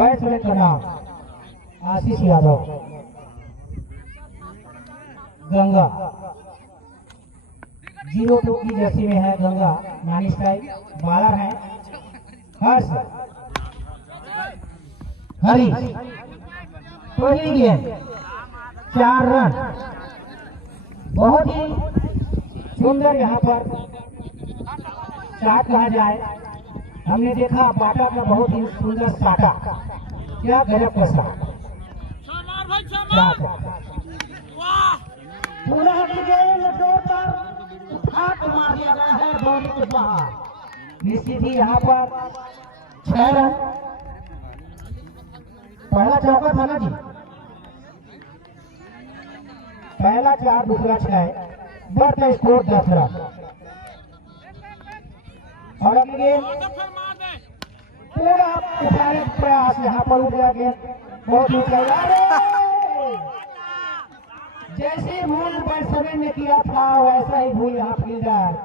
Batsman का नाम आशीष यादव। गंगा 02 की जर्सी में है गंगा, नानी स्टाइल। बॉलर है हर्ष हरी। पहली गेंद 4 रन। बहुत ही सुंदर यहाँ पर शॉट कहा जाए, हमने देखा बाटा का बहुत ही सुंदर साटा। क्या गजब का शॉट। पूरा हाथ मार दिया गया है बाउंड्री के बाहर। निश्चित ही यहाँ पर 6 रन। पहला चौका था ना जी, पहला 4 दूसरा 6, बढ़ता स्कोर 10 रन। और अगली गेंद पूरा उठाने का प्रयास, यहाँ पर उठ गया गेंद बहुत ही। जैसे भूल बैट्समैन ने किया था वैसा ही भूल यहाँ फील्डर।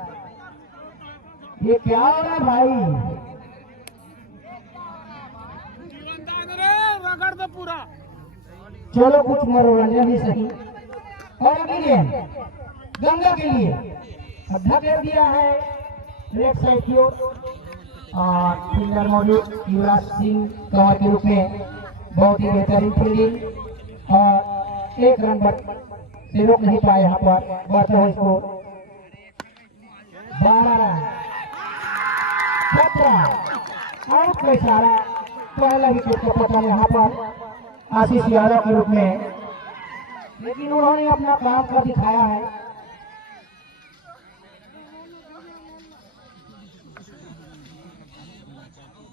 ये क्या हो रहा है भाई? रगड़ दो पूरा। चलो कुछ मनोरंजन ही सही। और अगली गेंद गंगा के लिए अड्डा कर दिया है लेफ्ट साइड की ओर, और फील्डर मौजूद युवराज सिंह कंवर के रूप में बहुत ही बेहतरीन फील्डिंग, और 1 रन पर से रोक नहीं पाए। यहाँ पर बढ़ता हुआ स्कोर 12 रन। 17 आउट का इशारा। पहला विकेट का पतन यहाँ पर आशीष यादव के रूप में, लेकिन उन्होंने अपना काम कर दिखाया है।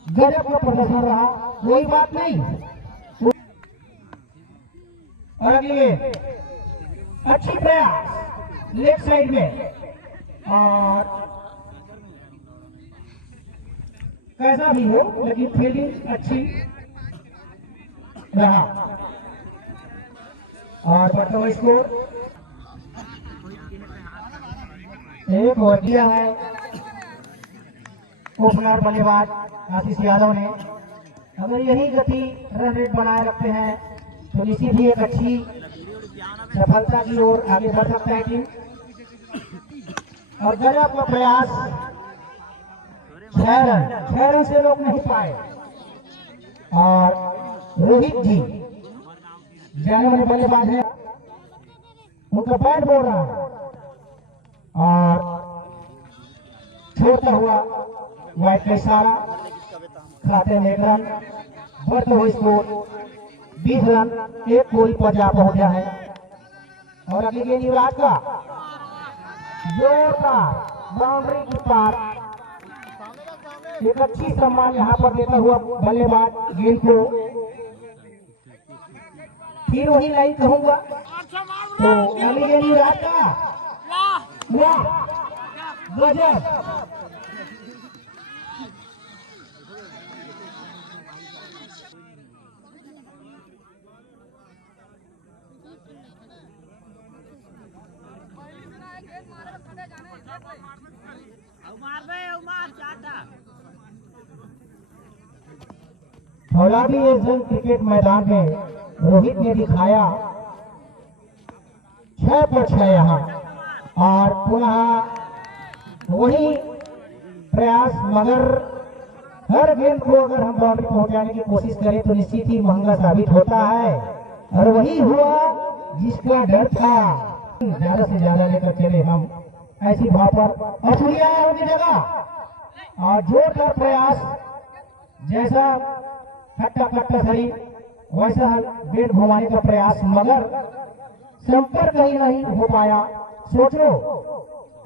गजब का प्रदर्शन रहा, कोई बात नहीं। और अगले अच्छी प्रयास लेफ्ट साइड में, और कैसा भी हो लेकिन फील्डिंग अच्छी रहा। और बढ़ता हुआ स्कोर 1 ओवर दिया है ओपनर बल्लेबाज आशीष यादव ने। अगर यही गति रन रेट बनाए रखते हैं तो निश्चित ही एक अच्छी सफलता की ओर आगे बढ़ सकता है टीम। और गजब का प्रयास, 6 रन से रोक नहीं पाए। और रोहित जी जाने वाले बल्लेबाज है, उनका बैट बोल रहा है, और छोड़ता हुआ वाइट का इशारा। खाते में 1 रन। बढ़ते हुए स्कोर 20 रन। 1 कोई पर जा पहुंच गया है। और अगली गेंद युवराज का जोरदार बाउंड्री की पार। एक अच्छी सम्मान यहाँ पर देता हुआ बल्लेबाज गेंद को, फिर वही लाइन कहूंगा तो अगली गेंद युवराज का। वाह गजब। फौलादी एशियन क्रिकेट मैदान में रोहित ने दिखाया 6 पर 6 यहाँ, और पुनः वही प्रयास। मगर हर गेंद को अगर हम बाउंड्री पहुंचाने की कोशिश करें तो निश्चित ही महंगा साबित होता है, और वही हुआ जिसका डर था। ज्यादा से ज्यादा लेकर चले हम ऐसी भाव पर। असुरिया उनकी जगह, और जोरदार प्रयास, जैसा खट्टा खट्टा शरीर वैसा बेट घुमाने का प्रयास, मगर संपर्क ही नहीं हो पाया। सोचो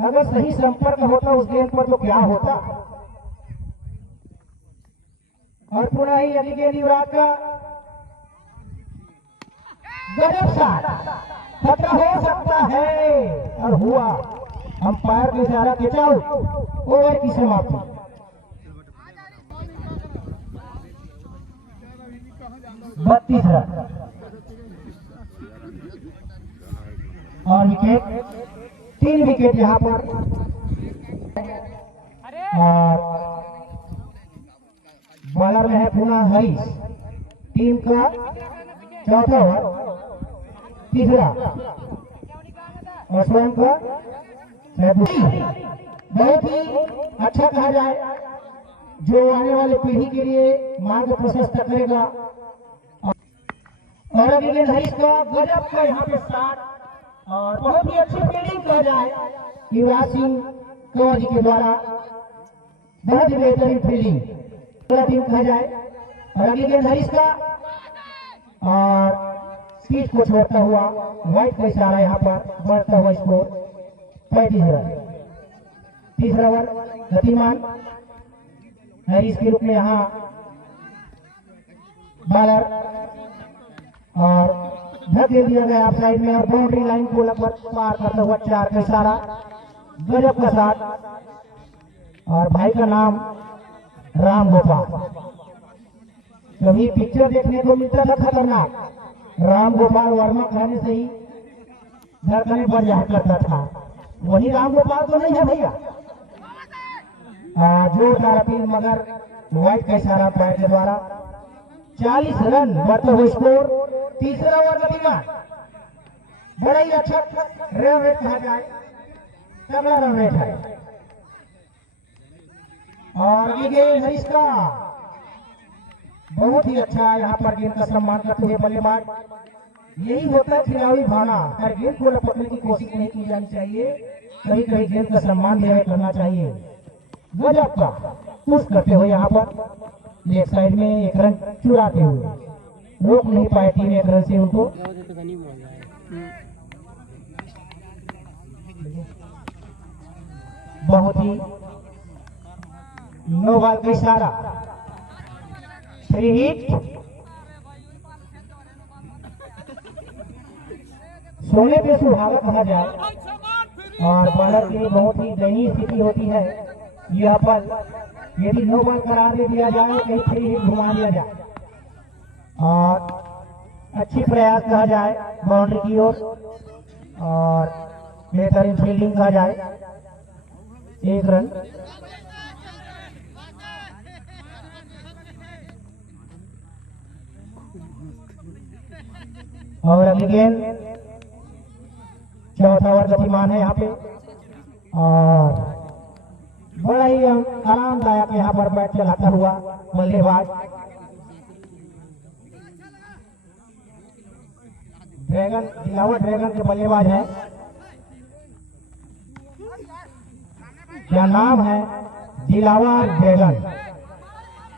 अगर सही संपर्क होता उस गेंद पर तो क्या होता। और पुनः ही अगली गेंद युवराज का गजब शॉट। खतरा हो सकता है, और हुआ। अंपायर के इशारा के आउट। ओवर की समाप्ति। बत्तीस रन। और विकेट 3 विकेट यहाँ पर। और बॉलर में है पुनः हरीश। टीम का चौथा ओवर, तीसरा और स्वयं का बहुत ही अच्छा कहा जाए, जो आने वाले पीढ़ी के लिए मार्ग प्रशस्त करेगा। और अगले हरीश का गजब का यहाँ पे स्टार्ट और बहुत ही अच्छी फील्डिंग कहा जाए युवराज सिंह कंवर जी के द्वारा, बहुत ही बेहतरीन फील्डिंग टीम कहा जाए। और अगले हरीश का और स्पीड को छोड़ता हुआ व्हाइट का इशारा यहाँ पर बढ़ता हुआ स्कोर 35 रन। तीसरा ओवर गतिमान हरीश के रूप में यहाँ बॉलर और धकेल दिया गया ऑफ साइड में और बाउंड्री लाइन को लगभग पार करता हुआ 4 का इशारा, गजब का साथ। और भाई का नाम राम गोपाल, कभी पिक्चर देखने को मिलता था खतरनाक, राम गोपाल वर्मा कहने से ही धड़कने बढ़ जाया करता था, वही राम गोपाल तो नहीं है भैया। जोरदार अपील मगर व्हाइट का इशारा पैर के द्वारा 40 रन बढ़ते हुए स्कोर। तीसरा ओवर गतिमान, बड़ा ही अच्छा रन रेट कहा जाए, तगड़ा रन रेट है। और ये हरीश का बहुत ही अच्छा यहाँ पर गेंद का सम्मान करते हुए बल्लेबाज, यही होता है खिलाड़ी भावना, हर गेंद को लपटने की कोशिश नहीं की जानी चाहिए, कहीं कहीं गेंद का सम्मान भी करना चाहिए। गजब का पुश करते हुए यहाँ पर लेफ्ट साइड में एक रन चुराते हुए रोक नहीं पाए टीम, एक रन से उनको। बहुत ही नो बॉल का इशारा, 3 हिट। सोने पे सुहागा कहा जाए और बॉलर के लिए बहुत ही दयनीय स्थिति होती है यह पल, यदि नो बॉल करार दे दिया जाए, कहीं 3 हिट घुमा दिया जाए। और अच्छी प्रयास कहा जाए बाउंड्री की ओर और बेहतरीन फील्डिंग कहा जाए, 1 रन। और अगली गेंद चौथा ओवर गतिमान है यहाँ पे और बड़ा ही आरामदायक यहाँ पर बैट चलाता हुआ बल्लेबाज ड्रैगन, दिलावर ड्रैगन के बल्लेबाज है, क्या नाम है, दिलावर ड्रैगन।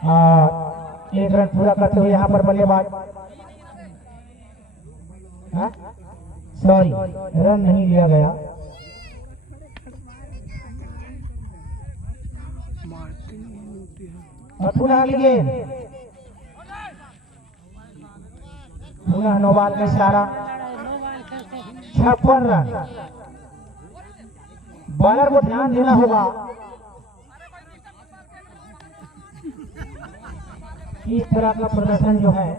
और 1 रन पूरा करते हुए यहाँ पर बल्लेबाज, सॉरी रन नहीं लिया गया। और पुनः गेंद, पुनः नो बॉल का इशारा, 56 रन। बॉलर को ध्यान देना होगा, इस तरह का प्रदर्शन जो है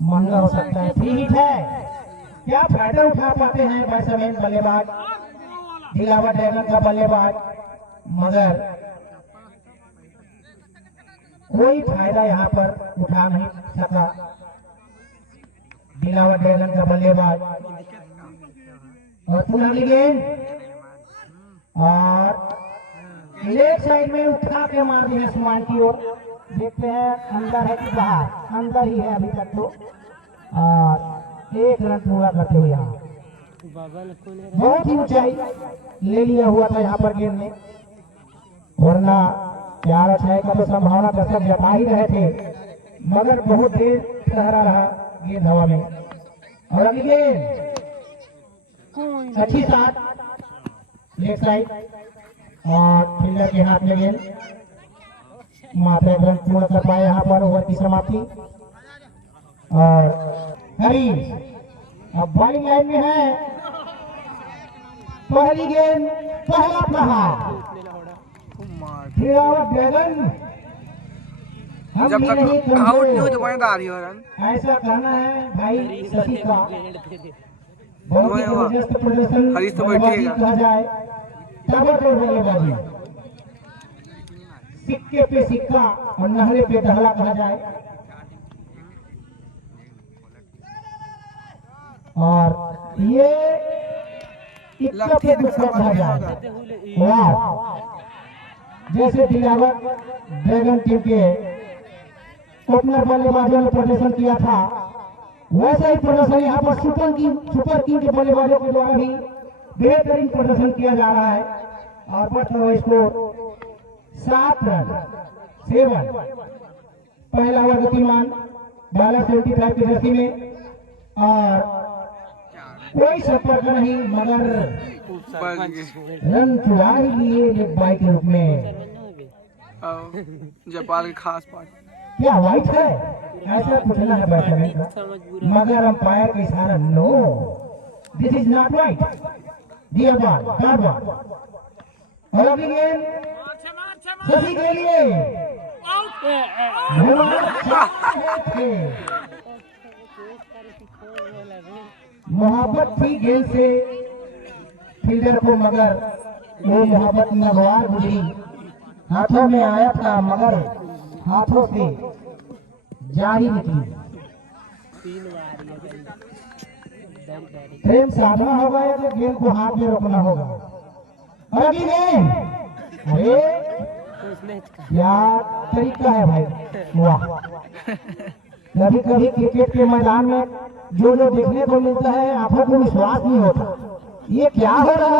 महंगा हो सकता है। 3 हिट है, क्या फायदा उठा पाते हैं बैट्समैन बल्लेबाज दिलावर ड्रैगन का बल्लेबाज, मगर कोई फायदा यहाँ पर उठा नहीं सका दिलावर ड्रैगन का बल्लेबाज। और पुनः गेंद और लेफ्ट साइड में उठा के मार दिया आसमान की ओर, देखते हैं अंदर है कि बाहर, अंदर ही है अभी तक तो। और 1 रन पूरा करते हुए यहाँ बहुत ही ऊंचाई ले लिया हुआ था यहाँ पर गेंद ने, वरना 4-6 का तो संभावना दर्शक जता ही रहे थे, मगर बहुत देर ठहरा रहा गेंद हवा में। और अभी गेंद अच्छी शॉट लेफ्ट साइड और फील्डर के हाथ में गेंद, मात्र 1 रन पूर्ण कर पाए यहाँ पर ओवर की समाप्ति। और हरीश अब बॉलिंग लाइन में है, पहली गेंद पहला प्रहार, दिलावर ड्रैगन जब तक आउट नहीं हो तो पॉइंट आ रही हो रन, ऐसा कहना है भाई शशि का। बहुत ही जबरदस्त प्रदर्शन हरीश तो बैठेगा कहा जाए, ताबड़तोड़ बल्लेबाजी, सिक्के पे सिक्का और नहले पे दहला कहा जाए। और ये इक्का पे दूसरा कहा जाए। वाह, जैसे दिलावर ड्रैगन टीम के ओपनर बल्लेबाजों ने प्रदर्शन किया था, वैसा ही प्रदर्शन यहाँ पर सुपर किंग के बल्लेबाजों के द्वारा भी बेहतरीन प्रदर्शन किया जा रहा है। और बढ़ता हुआ स्कोर 7 रन 7। पहला ओवर गतिमान $75 की राशि में, और कोई संपर्क नहीं, मगर रन चुरा ही लिए लेग बाई के रूप में। जापान के खास बात क्या वाइट है, ऐसा पूछना है बैट्समैन का, मगर अंपायर का इशारा no, this is not right, dear ball, god ball. और अगली गेंद सभी के लिए मोहब्बत थी गेंद से फील्डर को, मगर वो मोहब्बत नगवार गुजरी, हाथों में आया था मगर हाथों से जा ही निकली। प्रेम साधना होगा या तो गेंद को हाथ में रोकना होगा। और अगली गेंद, अरे क्या तरीका है भाई, वाह। कभी कभी क्रिकेट के मैदान में जो देखने को मिलता है, आंखों को विश्वास नहीं होता, ये क्या हो रहा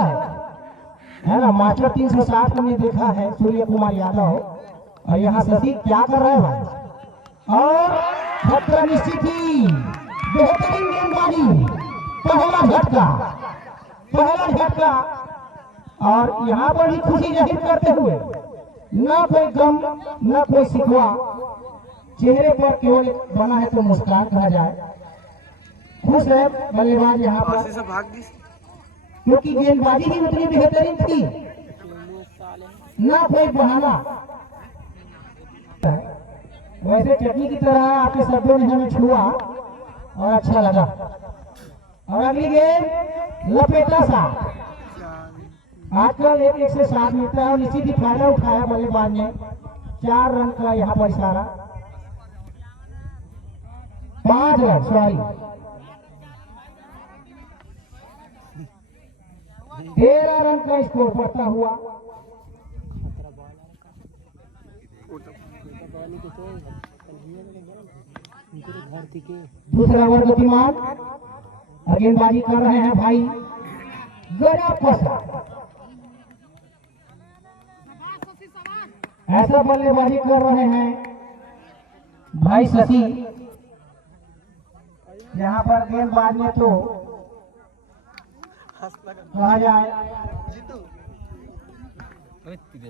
है ना। मास्टर 360 में देखा है सूर्य कुमार यादव, और यहाँ शशि क्या कर रहे हैं भाई। और खतरा निश्चित ही, बेहतरीन गेंदबाजी, पहला झटका, और यहाँ पर भी खुशी जाहिर करते हुए, न कोई गम न कोई शिकवा, चेहरे पर केवल बना है तो मुस्कान कहा जाए। खुश है बल्लेबाज यहाँ पर, क्योंकि गेंदबाजी भी उतनी बेहतरीन थी, न कोई बहाना। वैसे चटनी की तरह आपके शब्दों ने हमें छुआ और अच्छा लगा। और अगली गेंद लपेटा सा, आजकल 1 से 7 मिलता है, और निश्चित ही फायदा उठाया बल्लेबाज ने। 4 रन का यहाँ पर इशारा, 5 रन, सॉरी 13 रन का स्कोर बढ़ता हुआ। दूसरा ओवर गतिमान, गेंदबाजी कर रहे हैं भाई गजब पसा, ऐसा बल्लेबाजी कर रहे हैं भाई शशि। यहाँ पर गेंदबाज ने तो कहा जाए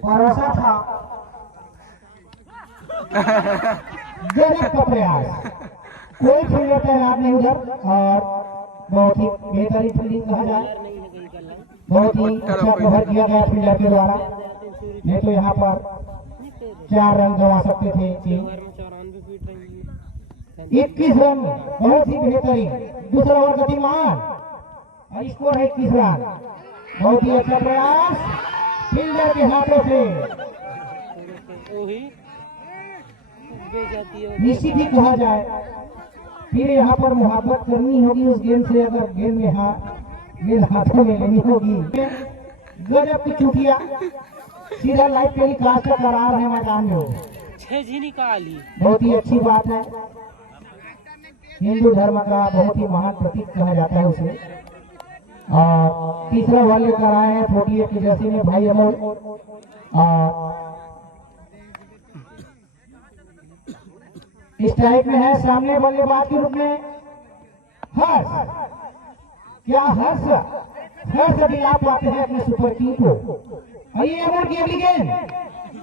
भरोसा था, गजब का प्रयास, कोई फील्डर तैनात नहीं उधर, और बहुत ही बेहतरीन फील्डिंग कहा जाए, बहुत ही अच्छा कवर किया गया फील्डर के द्वारा, नहीं तो यहाँ पर 4 रन गंवा सकते थे टीम। 21 रन, बहुत ही बेहतरीन। दूसरा ओवर गतिमान, और स्कोर है 21 रन, बहुत ही अच्छा प्रयास फील्डर के हाथों से। निश्चित ही कहा जाए, फिर यहाँ पर मोहब्बत करनी होगी उस गेंद से, अगर गेंद हाथों में लेनी होगी। गजब की चुटिया, सीधा लाइव टेलीकास्ट करा रहे हैं मैदान में, 6 जी निकाली, बहुत ही अच्छी बात है। हिंदू धर्म का बहुत ही महान प्रतीक कहा जाता है उसे। और तीसरा ओवर लेकर आए हैं 48 की जर्सी में भाई अमोल, स्ट्राइक में है सामने बल्लेबाज के रूप में हर्ष। क्या हर्ष दिला पाते हैं अपने सुपर किंग को। आइए अमोल की अगली गेंद,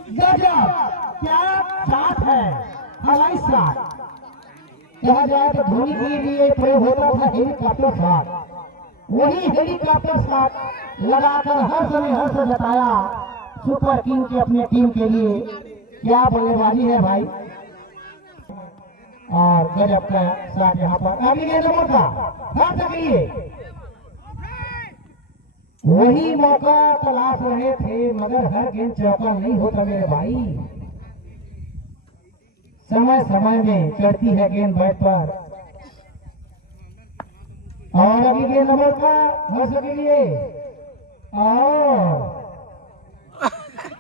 गजब, क्या शॉट है, हवाई शॉट कहा जाए तो धोनी के लिए प्रयोग होता था हेलीकॉप्टर शॉट, वही हेलीकॉप्टर शॉट लगाकर हर्ष ने हर्ष जताया सुपर किंग के अपने टीम के लिए। क्या बल्लेबाजी है भाई, और गजब का शॉट यहाँ पर। अगली गेंद मौका हर्ष के लिए, वही मौका तलाश रहे थे, मगर हर गेंद चौका नहीं होता मेरे भाई। समय समय में चढ़ती है गेंद बैट पर। और अभी गेंद नंबर का हर्ष के लिए और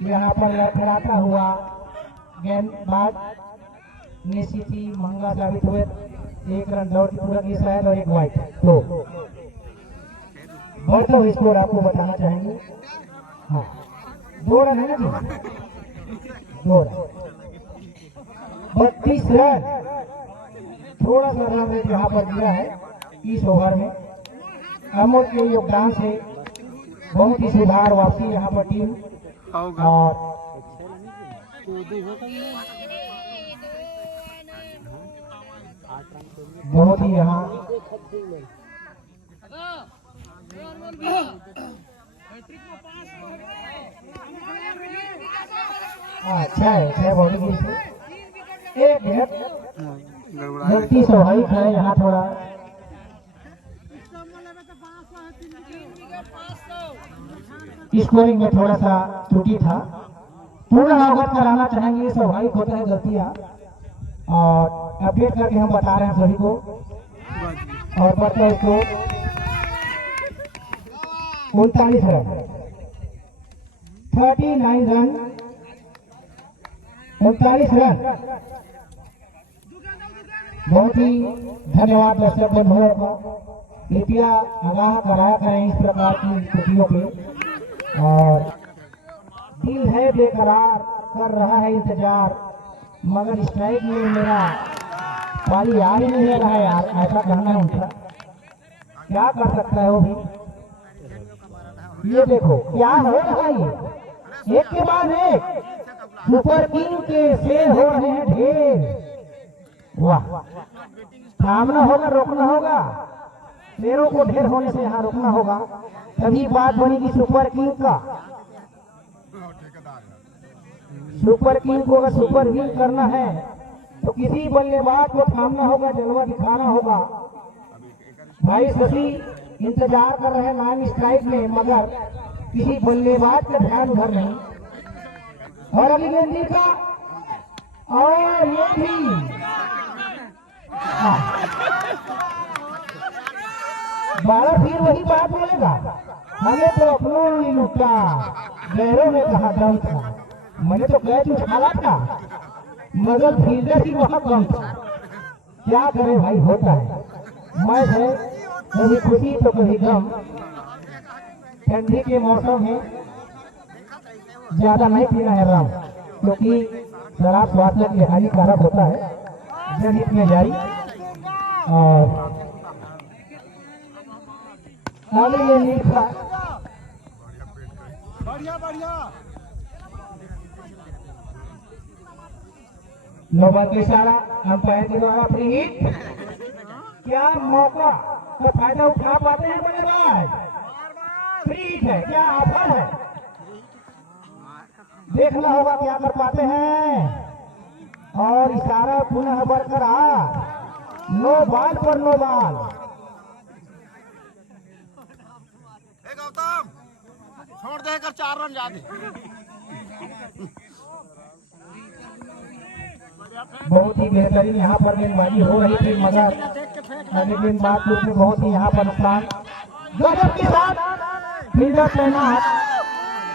यहाँ पर लड़खड़ाता हुआ गेंदबाज निश्चित ही महंगा साबित हुए। 1 रन दौड़ की पूरा की शायद और 1 वाइट। तो बढ़ता स्कोर आपको बताना चाहेंगे। हाँ 2 रन है ना जी, 2 रन 32 रन। थोड़ा सा रन रेट यहाँ पर दिया है इस ओवर में। अमोल के योगदान से बहुत ही सुधार वापसी यहाँ पर टीम और बहुत ही यहाँ छह बॉडी की एक गलती स्वाभाविक है यहाँ थोड़ा स्कोरिंग में थोड़ा सा त्रुटि था। पूर्ण अवगत कराना चाहेंगे, स्वाभाविक होता है गलतियाँ और अपडेट करके हम बता रहे हैं सभी को। और बढ़ते इसको 39 रन 39 रन 39 रन। बहुत ही धन्यवाद दर्शक बंधुओं का। कृपया आगाह कराया करें इस प्रकार की स्थितियों पे। और दिल है बेकरार, कर रहा है इंतजार, मगर स्ट्राइक में मेरा पाली आ ही नहीं रहा है यार, ऐसा कहना है उनका। क्या कर सकता है वो भी। ये देखो क्या हो रहा है, ये एक के बाद एक सुपर किंग के से हो रहे हैं ढेर। वाह, थामना होगा, रोकना होगा। शेरों को ढेर होने से यहाँ रोकना होगा, तभी बात बनेगी सुपर किंग का। सुपर किंग को अगर सुपर किंग करना है तो किसी बल्लेबाज को थामना होगा, जलवा दिखाना होगा। भाई शशि इंतजार कर रहे हैं लाइन स्ट्राइक में, मगर किसी बल्लेबाज का ध्यान उधर नहीं। और अभी गेंदी का और ये भी बारह फिर वही बात बोलेगा, हमें तो अपनों ने लुटा, गैरों में कहा दम था। मैंने तो कैच उछाला था, मगर फील्डर ही वहां कम था। क्या करे भाई, होता है। मैच है, कभी खुशी तो कभी गम। ठंडी के मौसम में ज्यादा नहीं पीना है राम, क्योंकि शराब स्वास्थ्य के लिए हानिकारक होता है। जनहित में जारी और आगे ये नीट था। नौबत का इशारा अंपायर के द्वारा फ्री हिट। क्या मौका का फायदा उठा पाते हैं बल्लेबाज? फ्री हिट है, क्या ऑफर है, देखना होगा क्या कर पाते हैं। और इशारा पुनः बरकरार, नो बॉल पर नो बॉल। गौतम छोड़ देकर 4 रन जाते। बहुत ही बेहतरीन यहाँ पर गेंदबाजी हो रही थी, मगर अगले गेंदबाज में बहुत ही यहाँ पर नुकसान। गजब के साथ फील्डर तैनात,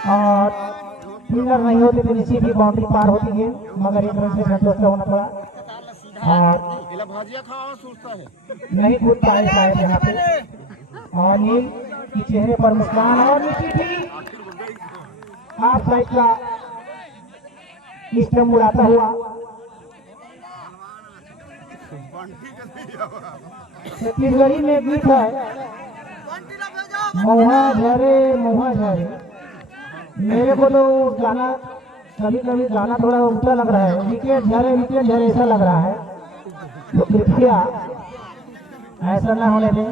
और फील्डर नहीं होते तो निश्चित ही बाउंड्री पार होती है, मगर 1 रन से संतुष्ट होना पड़ा और नहीं कूद पाए शायद यहाँ पे। और नील की चेहरे पर मुस्कान और निश्चित ही हाफ साइड का स्टंप उड़ाता हुआ। छत्तीसगढ़ी में गीत है, मोहा झरे। मेरे को तो गाना कभी कभी गाना थोड़ा उल्टा लग रहा है, विकेट झरे ऐसा लग रहा है। तो कृपया ऐसा ना होने दें।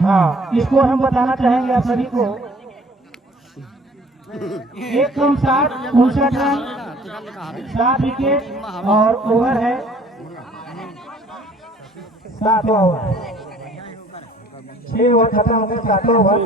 हाँ, इसको हम बताना चाहेंगे आप सभी को। 1 कम 59 रन 7 विकेट और ओवर है 7वां ओवर। 6 ओवर खत्म हो गए, 7वां ओवर।